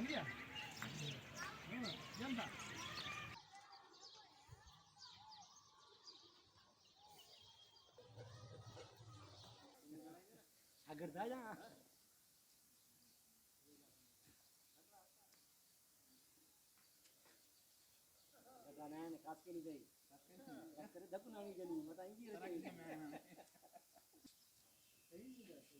लिया जनता अगर जा जा बताना है काट के नहीं गई करे धक्का नहीं गई मत आएंगी सही